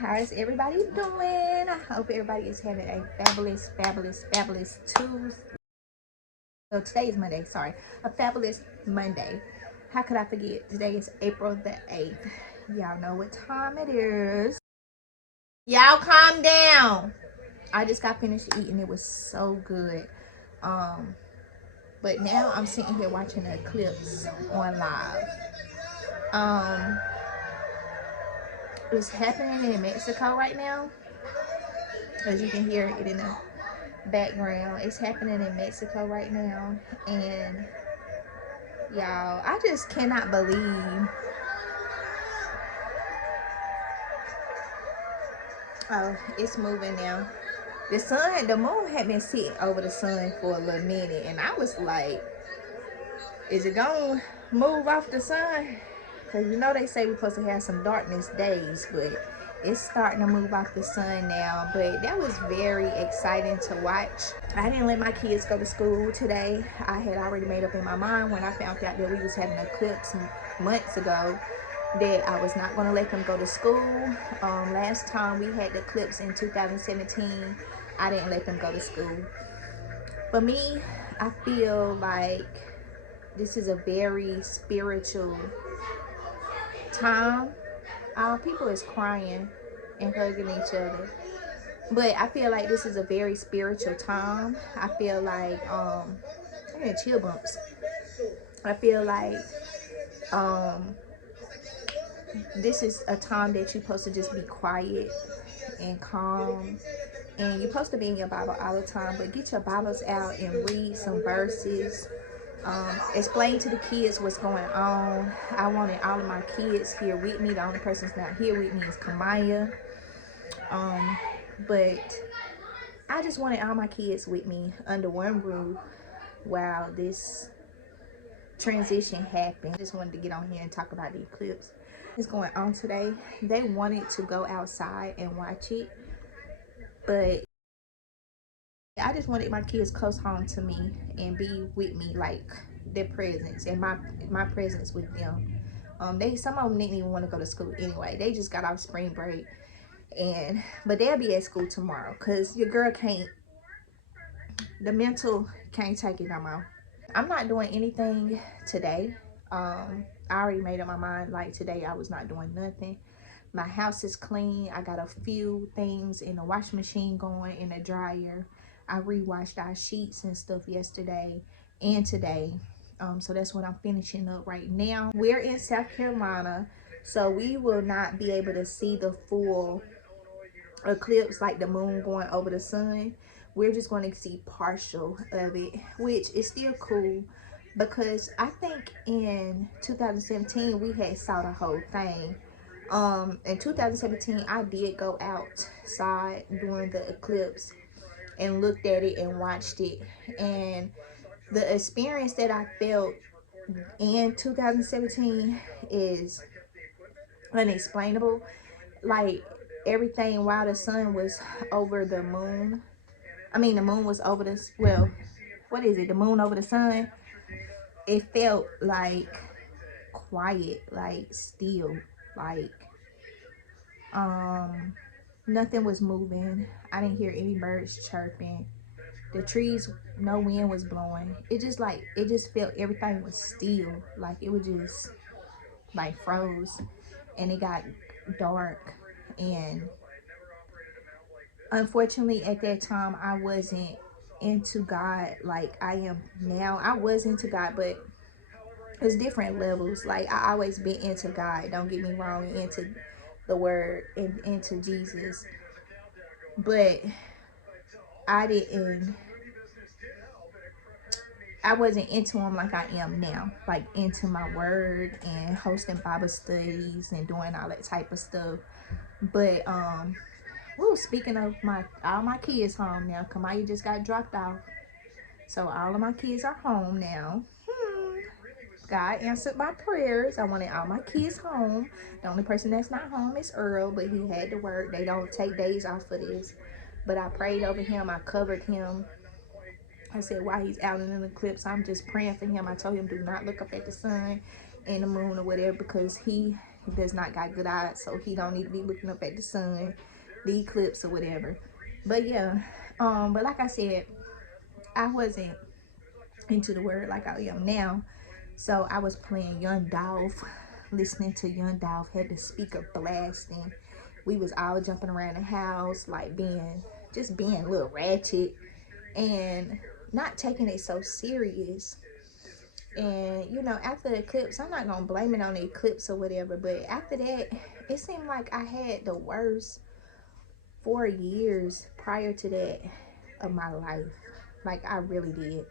How's everybody doing? I hope everybody is having a fabulous Tuesday. Oh, today is Monday, sorry. A fabulous Monday. How could I forget? Today is April the 8th. Y'all know what time it is. Y'all calm down. I just got finished eating. It was so good. But now I'm sitting here watching the Eclipse on live. It's happening in Mexico right now. As you can hear it in the background. It's happening in Mexico right now. And y'all, I just cannot believe. Oh, it's moving now. The moon had been sitting over the sun for a little minute. And I was like, is it gonna move off the sun? Because you know they say we're supposed to have some darkness days, but it's starting to move off the sun now. But that was very exciting to watch. I didn't let my kids go to school today. I had already made up in my mind when I found out that we was having an eclipse months ago that I was not going to let them go to school. Last time we had the eclipse in 2017, I didn't let them go to school. For me, I feel like this is a very spiritual time. People is crying and hugging each other. But I feel like this is a very spiritual time. I feel like I'm getting chill bumps. I feel like this is a time that you're supposed to just be quiet and calm. And you're supposed to be in your Bible all the time, but get your Bibles out and read some verses. Explain to the kids what's going on. I wanted all of my kids here with me. The only person that's not here with me is Kamaya. But I just wanted all my kids with me under one roof while this transition happened. I just wanted to get on here and talk about the eclipse. What's going on today? They wanted to go outside and watch it, but I just wanted my kids close home to me and be with me, like their presence and my presence with them. Some of them didn't even want to go to school anyway. They just got off spring break, but they'll be at school tomorrow because your girl the mental can't take it no more. I'm not doing anything today. I already made up my mind, like today I was not doing nothing. My house is clean. I got a few things in the washing machine going, in the dryer. I rewashed our sheets and stuff yesterday and today. So that's what I'm finishing up right now. We're in South Carolina, so we will not be able to see the full eclipse, like the moon going over the sun. We're just going to see partial of it, which is still cool because I think in 2017 we had saw the whole thing. In 2017 I did go outside during the eclipse and looked at it and watched it, and the experience that I felt in 2017 is unexplainable. Like everything while the sun was over the moon. I mean, the moon was over the, well, what is it? The moon over the sun. It felt like quiet, like still, like nothing was moving. I didn't hear any birds chirping. The trees, no wind was blowing. It just felt everything was still. Like it was just like froze, and it got dark. And unfortunately at that time I wasn't into God like I am now. I was into God, but it's different levels. Like I always been into God, don't get me wrong, into the word and into Jesus, but I didn't I wasn't into him like I am now, like into my word and hosting Bible studies and doing all that type of stuff. But speaking of all my kids home now. Kamaya just got dropped off, so all of my kids are home now. God answered my prayers. I wanted all my kids home. The only person that's not home is Earl, but he had to work. They don't take days off for this. But I prayed over him. I covered him. I said while he's out in an eclipse, I'm just praying for him. I told him do not look up at the sun and the moon or whatever, because he does not got good eyes, so he don't need to be looking up at the sun, the eclipse or whatever. But yeah, but like I said, I wasn't into the word like I am now. So I was playing Young Dolph, listening to Young Dolph, had the speaker blasting. We was all jumping around the house, like being a little ratchet and not taking it so serious. And after the eclipse, I'm not gonna blame it on the eclipse or whatever, but after that, it seemed like I had the worst 4 years prior to that of my life. Like I really did.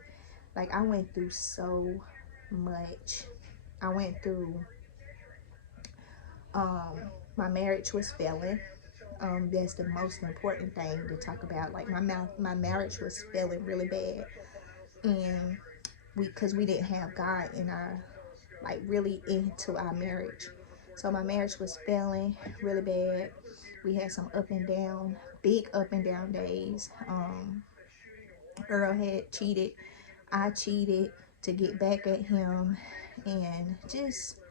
Like I went through so much. I went through my marriage was failing. That's the most important thing to talk about. Like my marriage was failing really bad, and because we didn't have God in our, like, really into our marriage. So my marriage was failing really bad. We had some up and down, big up and down days. Earl had cheated. I cheated to get back at him, and just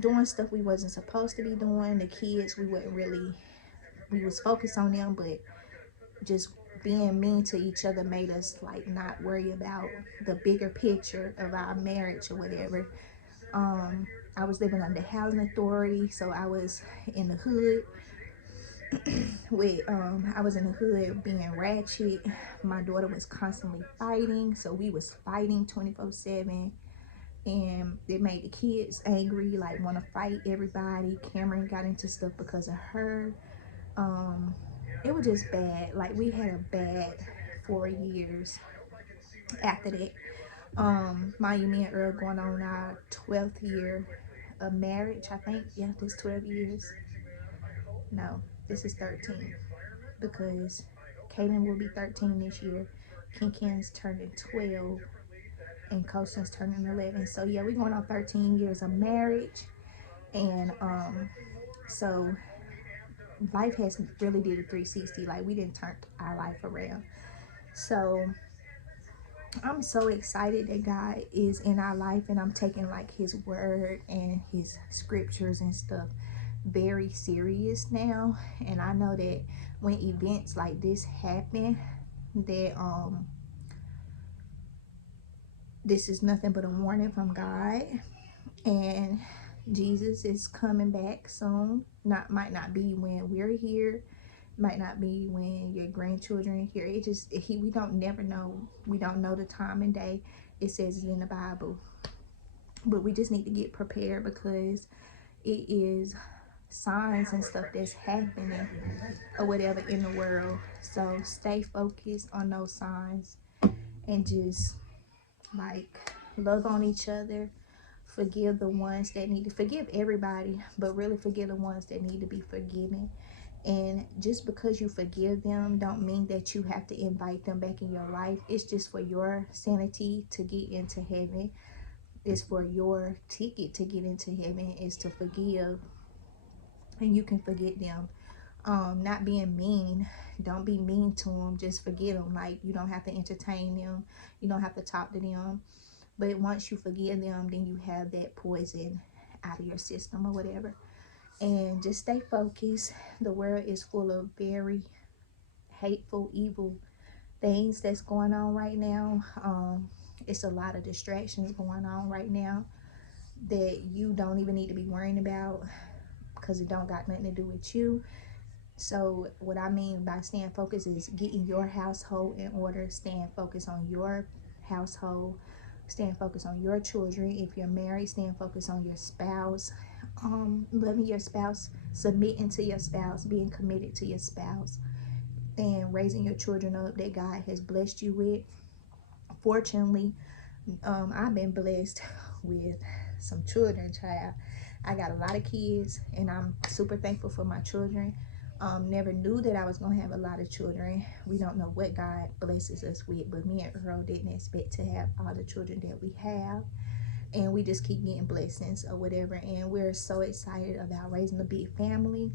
doing stuff we wasn't supposed to be doing. The kids, we was focused on them, but just being mean to each other made us like not worry about the bigger picture of our marriage or whatever. I was living under housing authority, so I was in the hood with I was in the hood being ratchet. My daughter was constantly fighting, so we was fighting 24/7, and it made the kids angry, like want to fight everybody. Cameron got into stuff because of her. um it was just bad. Like we had a bad 4 years after that. Mind you, me and Earl going on our 12th year of marriage, I think. Yeah, this 12 years. No, this is 13, because Kaden will be 13 this year. Ken's turning 12, and Coaston's turning 11. So yeah, we're going on 13 years of marriage, and so life has really did a 360. Like we didn't turn our life around. So I'm so excited that God is in our life, and I'm taking like his word and his scriptures and stuff very serious now. And I know that when events like this happen, that this is nothing but a warning from God, and Jesus is coming back soon. Might not be when we're here, might not be when your grandchildren are here. We don't never know. We don't know the time and day. It says it's in the Bible, but we just need to get prepared, because it is signs and stuff that's happening or whatever in the world. So stay focused on those signs, and just like love on each other. Forgive the ones that need to forgive everybody, but really forgive the ones that need to be forgiven. And just because you forgive them don't mean that you have to invite them back in your life. It's just for your sanity to get into heaven. It's for your ticket to get into heaven, is to forgive, and you can forget them. Not being mean. Don't be mean to them. Just forget them. Like, you don't have to entertain them. You don't have to talk to them. But once you forgive them, then you have that poison out of your system or whatever. And just stay focused. The world is full of very hateful, evil things that's going on right now. It's a lot of distractions going on right now that you don't even need to be worrying about, because it don't got nothing to do with you. So what I mean by staying focused is getting your household in order, staying focused on your household, staying focused on your children. If you're married, staying focused on your spouse, loving your spouse, submitting to your spouse, being committed to your spouse, and raising your children up that God has blessed you with. Fortunately, I've been blessed with some children, child. I got a lot of kids, and I'm super thankful for my children. Never knew that I was going to have a lot of children. We don't know what God blesses us with, but me and Earl didn't expect to have all the children that we have. And we just keep getting blessings or whatever. And we're so excited about raising a big family.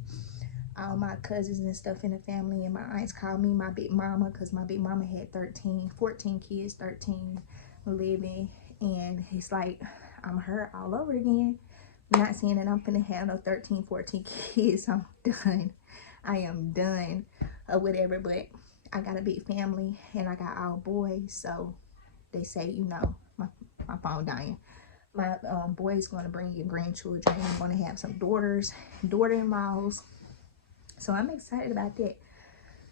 All my cousins and stuff in the family, and my aunts call me my big mama, because my big mama had 14 kids, 13 living. And it's like I'm her all over again. Not saying that I'm finna have no 13, 14 kids. I'm done. I am done or whatever, but I got a big family and I got all boys. So they say, you know, my phone dying. My boy's going to bring you grandchildren. I'm going to have some daughter-in-laws. So I'm excited about that.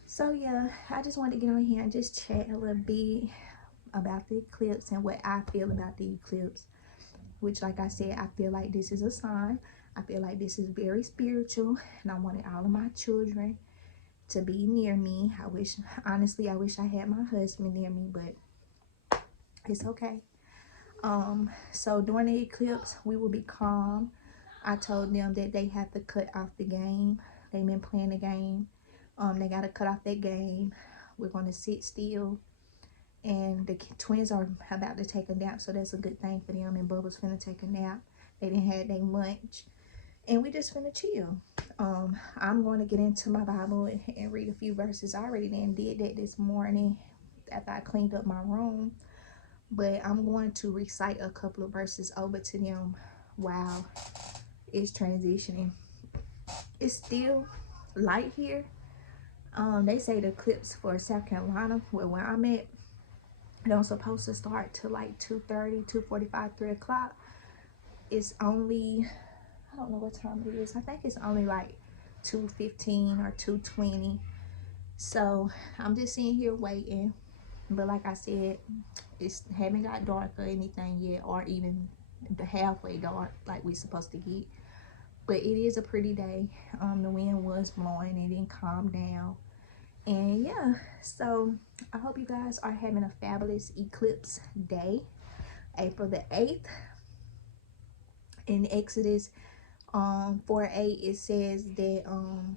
So yeah, I just wanted to get on here and just chat a little bit about the eclipse and what I feel about the eclipse. Which, like I said, I feel like this is a sign. I feel like this is very spiritual, and I wanted all of my children to be near me. Honestly, I wish I had my husband near me, but it's okay. So during the eclipse, we will be calm. I told them that they have to cut off the game. They've been playing the game. They got to cut off that game. We're going to sit still. And the twins are about to take a nap, so that's a good thing for them. And Bubba's finna take a nap. They didn't have their lunch. And we just finna chill. I'm going to get into my Bible and read a few verses. I already did that this morning after I cleaned up my room. But I'm going to recite a couple of verses over to them while it's transitioning. It's still light here. They say the eclipse for South Carolina, where I'm at, don't supposed to start till like 2:30, 2:45, 3 o'clock. It's only, I don't know what time it is. I think it's only like 2:15 or 2:20. So I'm just sitting here waiting. But like I said, it's haven't got dark or anything yet, or even the halfway dark like we supposed to get. But it is a pretty day. The wind was blowing. It didn't calm down. And yeah, so I hope you guys are having a fabulous eclipse day. April the 8th. In Exodus 4:8, it says that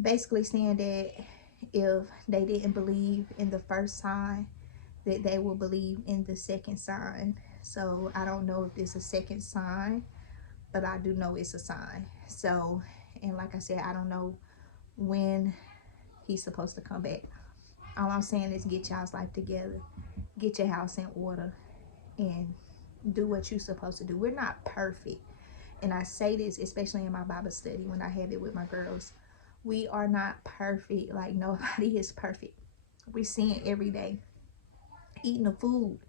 basically saying that if they didn't believe in the first sign, that they will believe in the second sign. So I don't know if it's a second sign, but I do know it's a sign. So, and like I said, I don't know when he's supposed to come back. All I'm saying is get y'all's life together, get your house in order, and do what you're supposed to do. We're not perfect. And I say this especially in my Bible study when I have it with my girls. We are not perfect. Like, nobody is perfect. We sin every day. Eating the food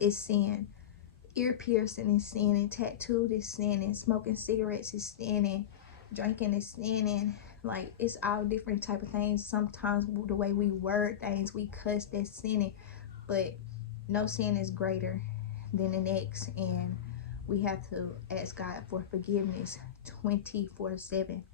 is sin. Ear piercing is sin, and tattooed is sin, and smoking cigarettes is sin, and drinking is sin, and like, it's all different type of things. Sometimes the way we word things, we cuss, that's sinning. But no sin is greater than the next, and we have to ask God for forgiveness 24/7.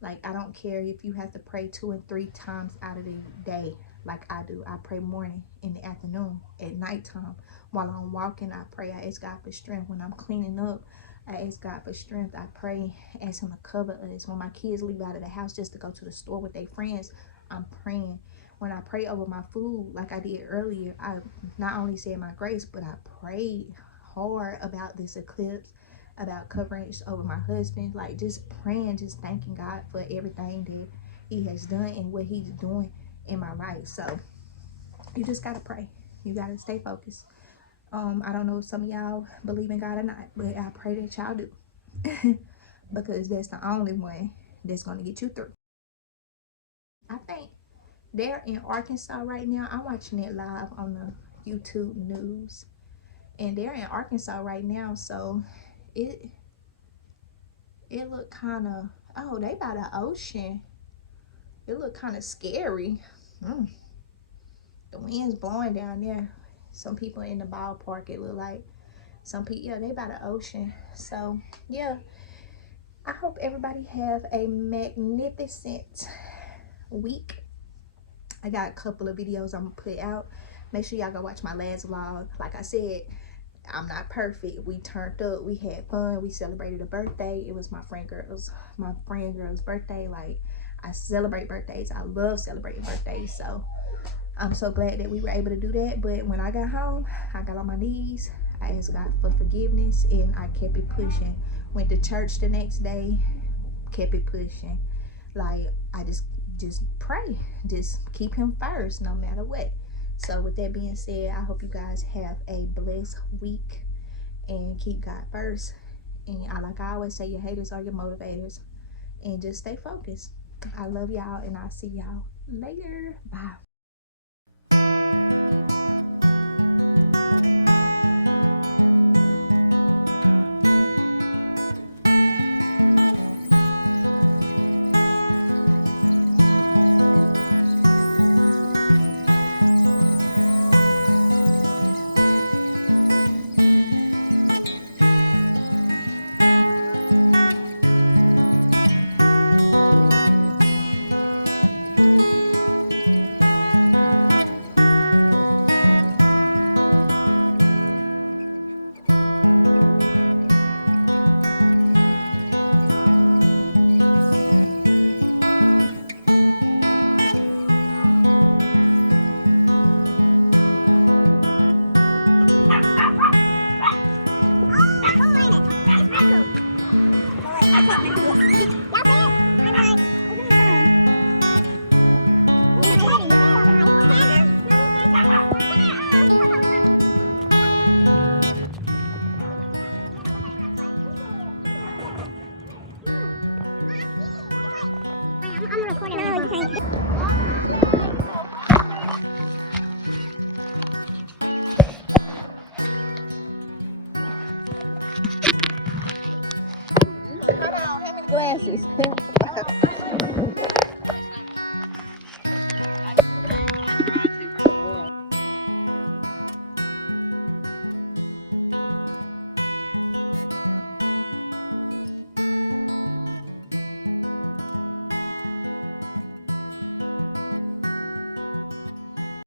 Like, I don't care if you have to pray 2 and 3 times out of the day, like I do. I pray morning, in the afternoon, at nighttime. While I'm walking, I pray. I ask God for strength. When I'm cleaning up, I ask God for strength. I pray, ask him to cover us. When my kids leave out of the house just to go to the store with their friends, I'm praying. When I pray over my food, like I did earlier, I not only said my grace, but I prayed hard about this eclipse, about coverage over my husband, like just praying, just thanking God for everything that he has done and what he's doing in my life. So you just gotta pray. You gotta stay focused. I don't know if some of y'all believe in God or not, but I pray that y'all do. Because that's the only one that's gonna get you through. I think they're in Arkansas right now. I'm watching it live on the YouTube news. And they're in Arkansas right now, so it looked kind of, oh, they by the ocean. It looked kind of scary. The wind's blowing down there. Some people in the ballpark, it looked like. Some people, yeah, they by the ocean. So yeah, I hope everybody have a magnificent week. I got a couple of videos I'm gonna put out. Make sure y'all go watch my last vlog. Like I said, I'm not perfect. We turned up, we had fun, we celebrated a birthday. It was my friend girl's birthday. Like, I celebrate birthdays. I love celebrating birthdays. So I'm so glad that we were able to do that. But when I got home, I got on my knees. I asked God for forgiveness, and I kept it pushing. Went to church the next day, kept it pushing. Like, I just pray. Just keep him first no matter what. So with that being said, I hope you guys have a blessed week and keep God first. And like I always say, your haters are your motivators. And just stay focused. I love y'all, and I'll see y'all later. Bye.